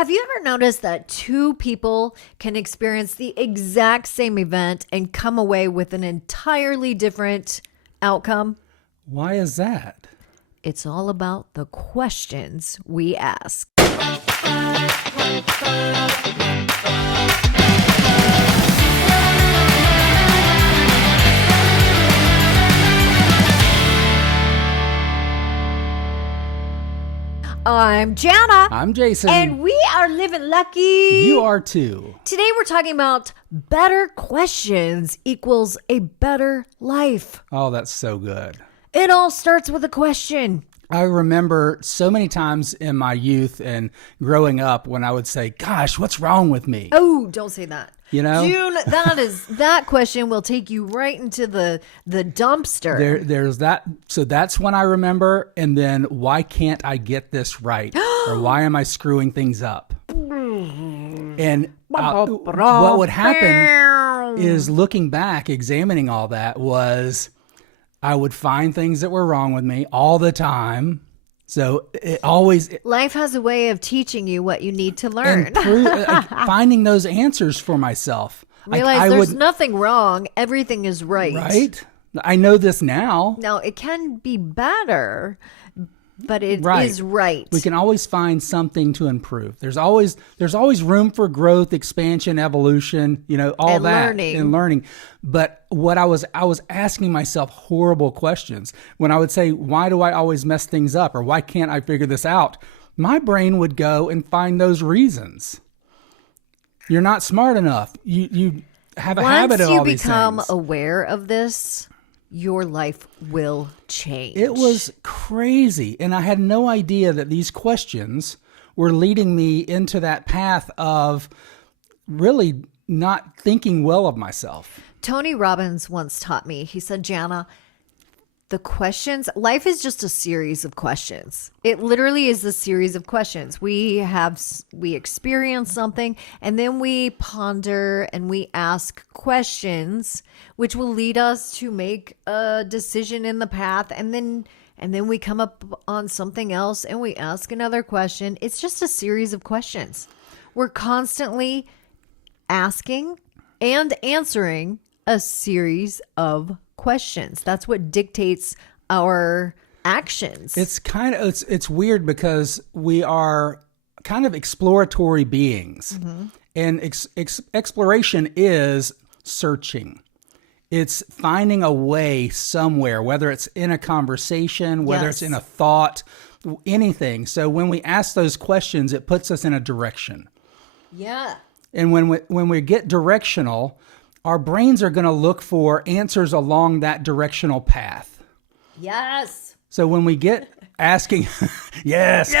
Have you ever noticed that two people can experience the exact same event and come away with an entirely different outcome? Why is that? It's all about the questions we ask. I'm Jana. I'm Jason. And we are living lucky. You are too. Today we're talking about better questions equals a better life. Oh, that's so good. It all starts with a question. I remember so many times in my youth and growing up when I would say, gosh, what's wrong with me? Oh, don't say that. You know? June, that question will take you right into the dumpster. There's that. So that's when I remember. And then why can't I get this right? Or why am I screwing things up? And what would happen is looking back, examining all that was I would find things that were wrong with me all the time. So life has a way of teaching you what you need to learn. And finding those answers for myself. Realize there's nothing wrong. Everything is right. Right? I know this now. Now, it can be better, but it is right. We can always find something to improve. There's always room for growth, expansion, evolution, all and that learning. And learning. But what I was asking myself horrible questions when I would say, why do I always mess things up? Or why can't I figure this out? My brain would go and find those reasons. You're not smart enough. You have a habit of all these things. Once you become aware of this, your life will change. It was crazy. And I had no idea that these questions were leading me into that path of really not thinking well of myself. Tony Robbins once taught me, he said, Jana, life is just a series of questions. It literally is a series of questions. We experience something and then we ponder and we ask questions, which will lead us to make a decision in the path. And then we come up on something else and we ask another question. It's just a series of questions. We're constantly asking and answering a series of questions. That's what dictates our actions. It's weird because we are kind of exploratory beings. Mm-hmm. And exploration is searching. It's finding a way somewhere, whether it's in a conversation, whether it's in a thought, anything. So when we ask those questions, it puts us in a direction. Yeah. And when we get directional, our brains are going to look for answers along that directional path. Yes. So when we get asking, yes,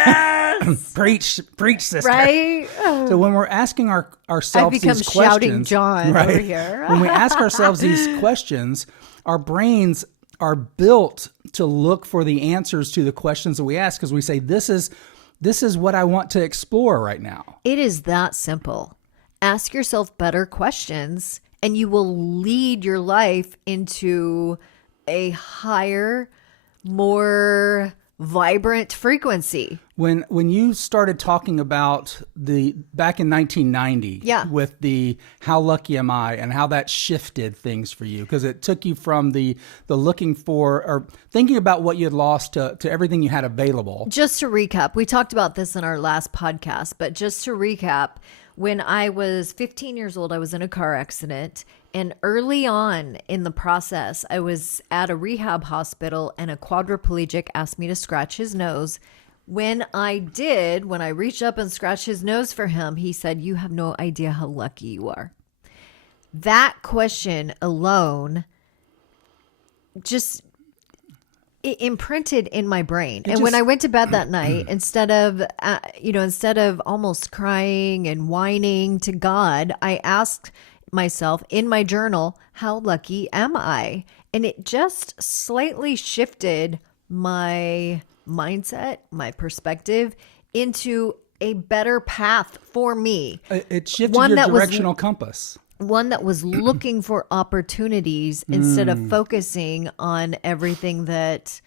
preach, sister. Right. So when we're asking ourselves these questions, shouting John over here. When we ask ourselves these questions, our brains are built to look for the answers to the questions that we ask because we say, this is what I want to explore right now. It is that simple. Ask yourself better questions and you will lead your life into a higher, more vibrant frequency. When you started talking about back in 1990 with the how lucky am I and how that shifted things for you, because it took you from the looking for or thinking about what you had lost to everything you had available. Just to recap, we talked about this in our last podcast, but just to recap, when I was 15 years old, I was in a car accident. And early on in the process, I was at a rehab hospital and a quadriplegic asked me to scratch his nose. When I reached up and scratched his nose for him, he said, "You have no idea how lucky you are." That question alone just it imprinted in my brain. When I went to bed that night, instead of almost crying and whining to God, I asked myself in my journal, how lucky am I? And it just slightly shifted my mindset, my perspective into a better path for me. It shifted your directional compass. One that was looking for opportunities instead of focusing on everything that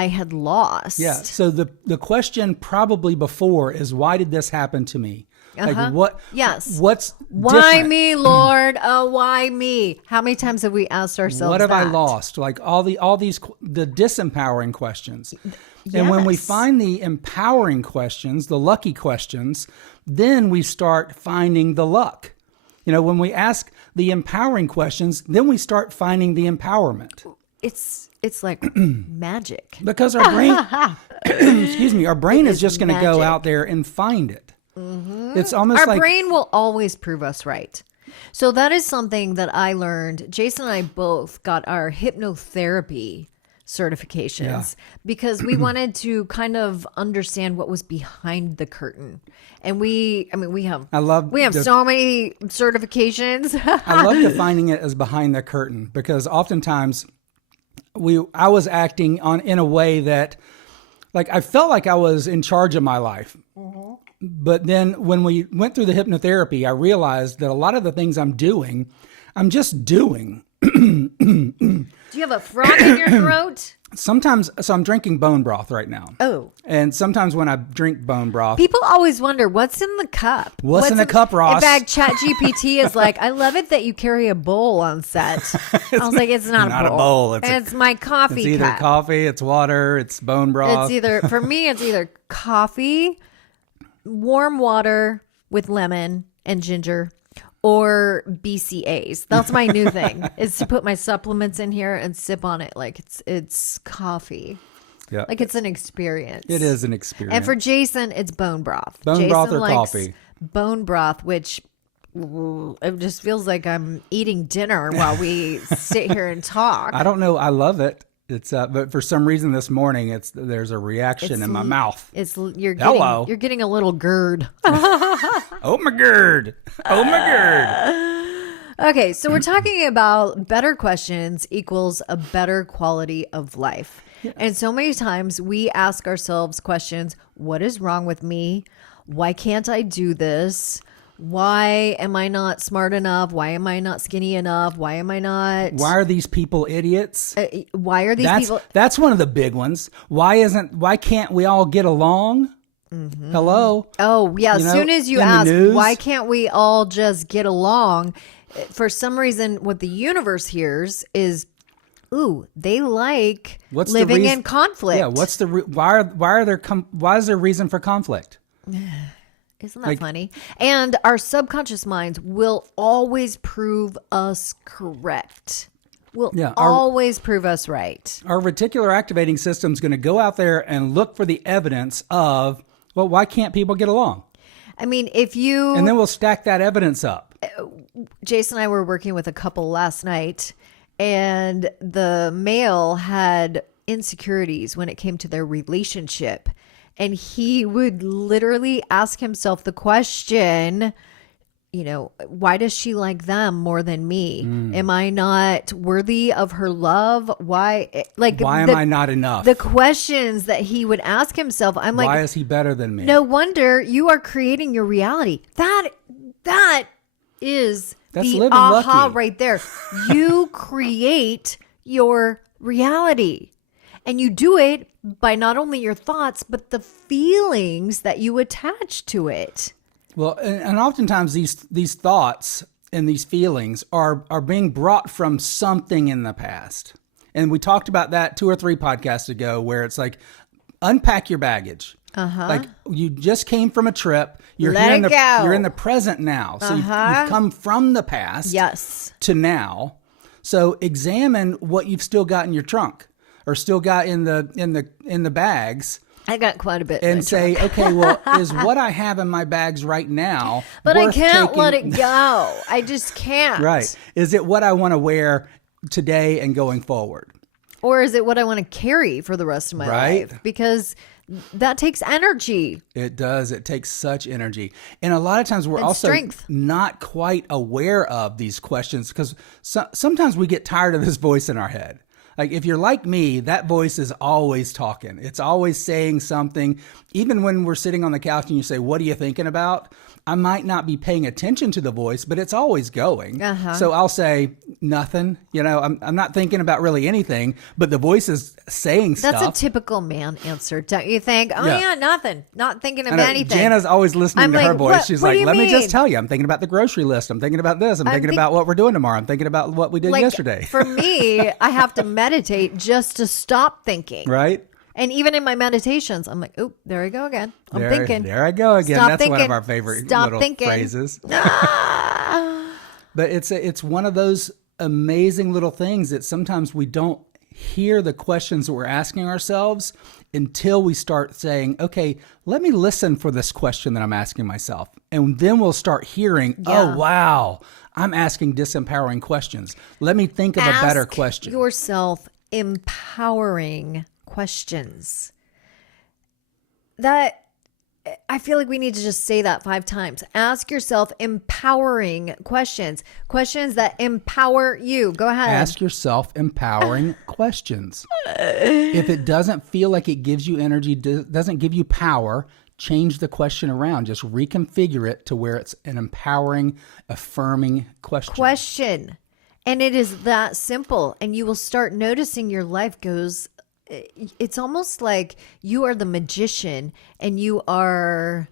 I had lost. Yeah. So the question probably before is, why did this happen to me? Like what? Yes. What's Why different? me, Lord? Oh, why me? How many times have we asked ourselves What have I that? lost? Like all these the disempowering questions. And when we Yes. find the empowering questions, the lucky questions, then we start finding the luck. You know, when we ask the empowering questions, then we start finding the empowerment. It's like magic. Because our brain, excuse me, our brain is just going to go magic. out there and find it. It's almost Our like brain will always prove us right. So that is something that I learned. Jason and I both got our hypnotherapy certifications because we wanted to kind of understand what was behind the curtain. And we have so many certifications. I love defining it as behind the curtain, because oftentimes I was acting in a way that, like, I felt like I was in charge of my life. But then when we went through the hypnotherapy, I realized that a lot of the things I'm doing, I'm just doing. Do you have a frog in your throat? Sometimes, so I'm drinking bone broth right now. Oh. And sometimes when I drink bone broth, People always wonder, what's in the cup? What's in the cup, Ross? In fact, ChatGPT is like, I love it that you carry a bowl on set. I was like, it's not a bowl. It's my coffee it's either cup. coffee, it's water, it's bone broth. It's either, for me, it's either coffee, warm water with lemon and ginger, or BCAs. That's my new thing, is to put my supplements in here and sip on it like it's coffee. Yeah. Like it's an experience. It is an experience. And for Jason, it's bone broth. Bone Jason broth or likes coffee? Bone broth, which it just feels like I'm eating dinner while we sit here and talk. I don't know. I love it. It's but for some reason this morning, there's a reaction in my mouth. You're Hello. getting a little GERD. Oh my GERD. Oh my GERD. Okay, so we're talking about better questions equals a better quality of life. Yeah. And so many times we ask ourselves questions: what is wrong with me? Why can't I do this? Why am I not smart enough? Why am I not skinny enough? Why am I not? Why are these people idiots? Why are these people? That's one of the big ones. Why can't we all get along? Mm-hmm. Hello? Oh, yeah. As soon as you ask, news, why can't we all just get along? For some reason, what the universe hears is, ooh, they like living in conflict. Yeah. What's the why is there reason for conflict? Isn't that funny? And our subconscious minds will always prove us correct. Will always prove us right. Our reticular activating system is going to go out there and look for the evidence of, well, why can't people get along? I mean, and then we'll stack that evidence up. Jason and I were working with a couple last night, and the male had insecurities when it came to their relationship. And he would literally ask himself the question, why does she like them more than me? Am I not worthy of her love? Why am I not enough? The questions that he would ask himself, I'm like, why is he better than me? No wonder you are creating your reality. That is That's the living aha lucky. right there. You create your reality. And you do it by not only your thoughts, but the feelings that you attach to it. Well, and oftentimes these thoughts and these feelings are being brought from something in the past. And we talked about that 2 or 3 podcasts ago, where it's like, unpack your baggage. Like, you just came from a trip. You're you're in the present now. So you've come from the past to now. So examine what you've still got in your trunk, or still got in the bags. I got quite a bit. And say, okay, well, is what I have in my bags right now but I can't let it go. I just can't. Right. Is it what I want to wear today and going forward? Or is it what I want to carry for the rest of my life? Because that takes energy. It does. It takes such energy. And a lot of times we're also strength. Not quite aware of these questions, because sometimes we get tired of this voice in our head. Like if you're like me, that voice is always talking. It's always saying something. Even when we're sitting on the couch and you say, what are you thinking about? I might not be paying attention to the voice, but it's always going. So I'll say nothing. I'm not thinking about really anything, but the voice is saying stuff. That's a typical man answer, don't you think? Oh yeah, nothing. Not thinking of anything. Jana's always listening to her voice. She's like, let me just tell you, I'm thinking about the grocery list. I'm thinking about this. I'm thinking about what we're doing tomorrow. I'm thinking about what we did yesterday. For me, I have to meditate just to stop thinking. Right? And even in my meditations, I'm like, "Oop, there I go again. I'm thinking. There I go again." That's thinking. one of our favorite little phrases. But it's one of those amazing little things that sometimes we don't hear the questions that we're asking ourselves until we start saying, okay, let me listen for this question that I'm asking myself. And then we'll start hearing, oh, wow, I'm asking disempowering questions. Let me think of a better question. Ask yourself empowering questions. That I feel like we need to just say that 5 times. Ask yourself empowering questions that empower you. Go ahead. Ask yourself empowering questions. If it doesn't feel like it gives you energy, doesn't give you power, change the question around. Just reconfigure it to where it's an empowering, affirming question. And it is that simple. And you will start noticing your life goes. It's almost like you are the magician and you are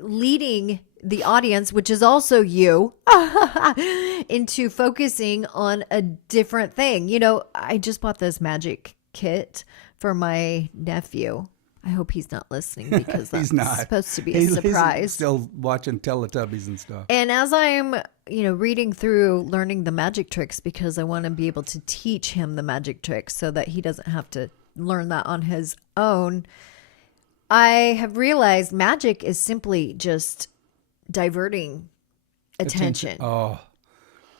leading the audience, which is also you, into focusing on a different thing. I just bought this magic kit for my nephew. I hope he's not listening because that's supposed to be a surprise. He's still watching Teletubbies and stuff. And as I'm, reading through learning the magic tricks, because I want to be able to teach him the magic tricks so that he doesn't have to learn that on his own, I have realized magic is simply just diverting attention. Oh,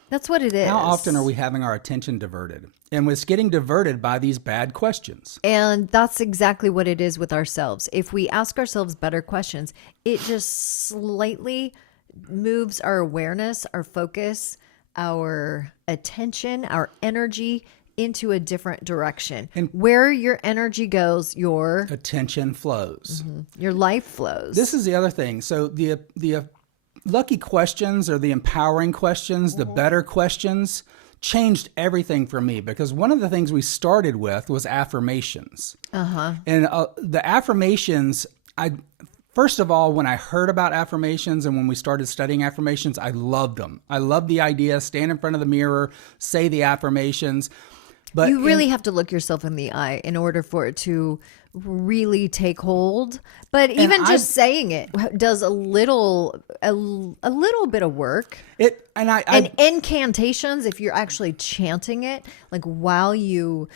that's what it is. How often are we having our attention diverted? And it's getting diverted by these bad questions. And that's exactly what it is with ourselves. If we ask ourselves better questions, it just slightly moves our awareness, our focus, our attention, our energy into a different direction. And where your energy goes, your attention flows. Your life flows. This is the other thing. So the lucky questions or the empowering questions, the better questions changed everything for me, because one of the things we started with was affirmations. And the affirmations, first of all, when I heard about affirmations and when we started studying affirmations, I loved them. I loved the idea, stand in front of the mirror, say the affirmations. But you really have to look yourself in the eye in order for it to really take hold. But even just saying it does a little bit of work. And incantations, if you're actually chanting it, like while you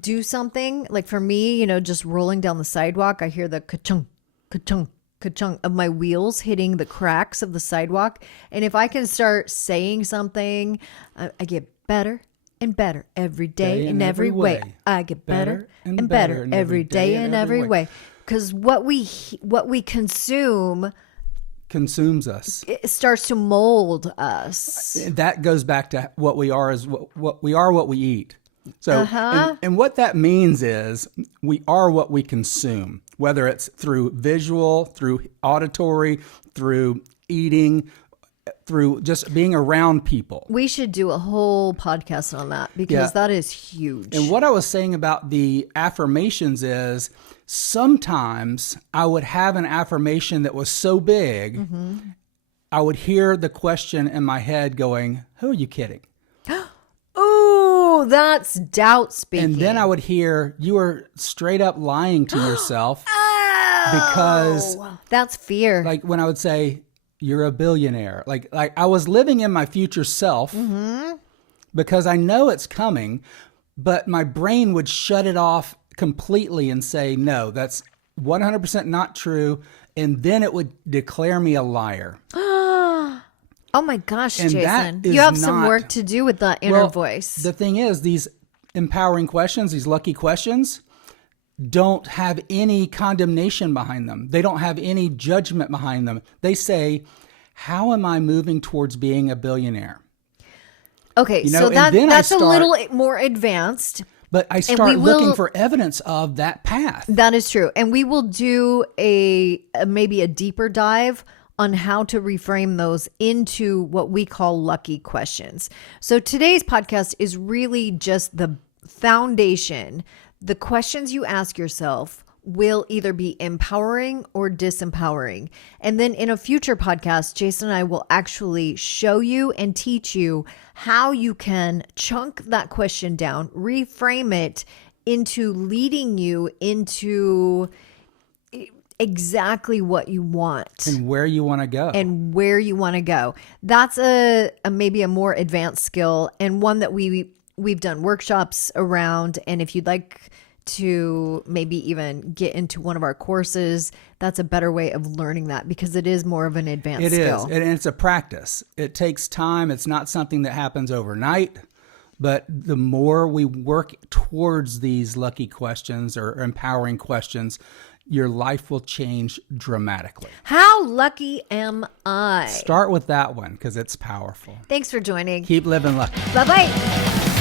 do something, like for me, just rolling down the sidewalk, I hear the ka-chung, ka-chung, ka-chung of my wheels hitting the cracks of the sidewalk. And if I can start saying something, I get better and better every day in every way. I get better and better every day in every way. Because what we consume consumes us. It starts to mold us. That goes back to what we are is what we are, what we eat. So, and what that means is we are what we consume, whether it's through visual, through auditory, through eating, through just being around people. We should do a whole podcast on that because that is huge. And what I was saying about the affirmations is sometimes I would have an affirmation that was so big, I would hear the question in my head going, who are you kidding? Oh, that's doubt speaking. And then I would hear, you are straight up lying to yourself because that's fear. Like when I would say, you're a billionaire. Like I was living in my future self because I know it's coming, but my brain would shut it off completely and say, no, that's 100% not true. And then it would declare me a liar. Oh my gosh, Jason. You have some work to do with that inner voice. The thing is, these empowering questions, these lucky questions, don't have any condemnation behind them. They don't have any judgment behind them. They say, how am I moving towards being a billionaire? Okay, so that's a little more advanced. but I start looking for evidence of that path. That is true. And we will do maybe a deeper dive on how to reframe those into what we call lucky questions. So today's podcast is really just the foundation. The questions you ask yourself will either be empowering or disempowering. And then in a future podcast, Jason and I will actually show you and teach you how you can chunk that question down, reframe it into leading you into exactly what you want and where you want to go. That's a maybe a more advanced skill, and one that we've done workshops around. And if you'd like to maybe even get into one of our courses, that's a better way of learning that, because it is more of an advanced skill. It is, and it's a practice. It takes time. It's not something that happens overnight, but the more we work towards these lucky questions or empowering questions, your life will change dramatically. How lucky am I? Start with that one because it's powerful. Thanks for joining. Keep living lucky. Bye-bye.